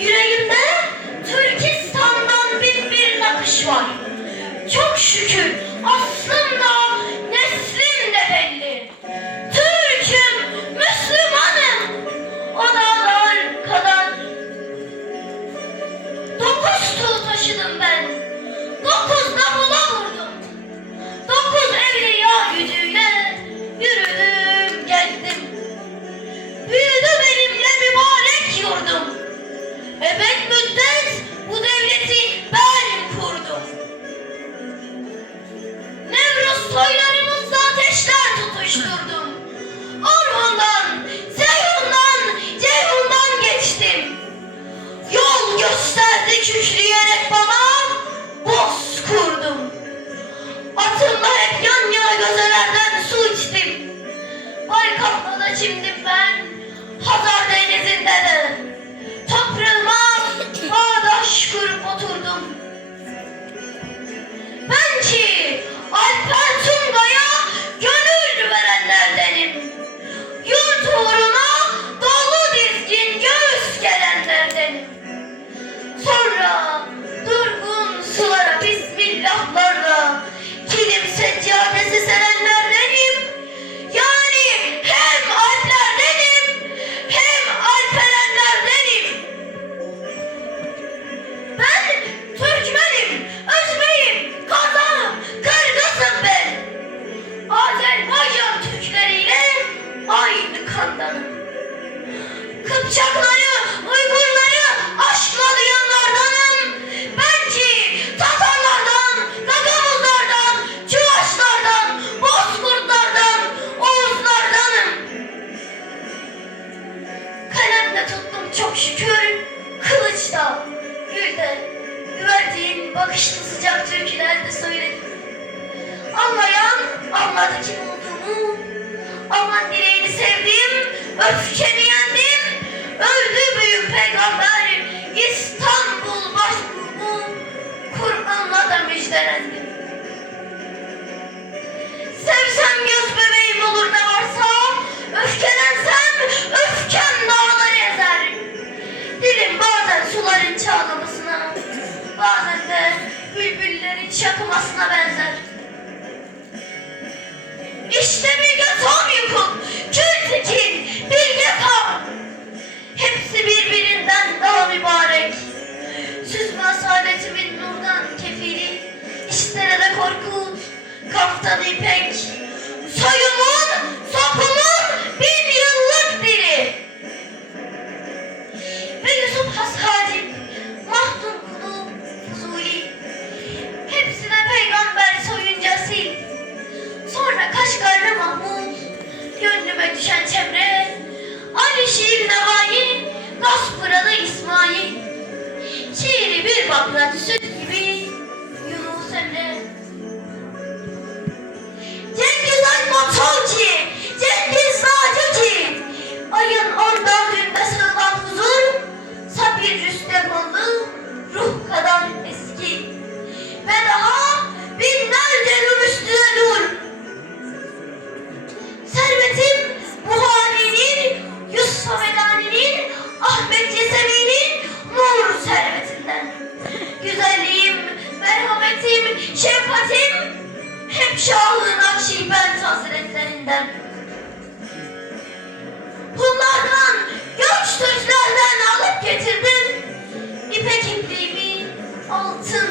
Yüreğimde Türkistan'dan bin bir nakış var. Çok şükür aslında neslim de belli. Türk'üm, Müslümanım. O dağlar kadar. Dokuz tuğ taşıdım ben. Nevruz soylarımızda ateşler tutuşturdum. Ormandan, Zeyun'dan, Ceyhun'dan geçtim. Yol gösterdi kükreyerek bana, boz kurdum. Atımla hep yan yana gözelerden su içtim. Çimdim bakışlı sıcak türkülerde söyledim. Anlayan anladı kim olduğumu, aman dileğini sevdim, öfkemi kaftan ipek. Soyumun, sopumun bin yıllık dili. Ve Yusuf Has Hacip, Mahdum Kulu, Fuzuli. Hepsine peygamber soyunca sil. Sonra Kaşgarlı Mahmut, gönlüme düşen Çemre, Ali Şiir Nevai, Gaspıralı İsmail. Şiiri bir baklat süt gibi, Hazretlerinden. Bunlardan, göç Türklerden alıp getirdim. İpek ipliğimi, altın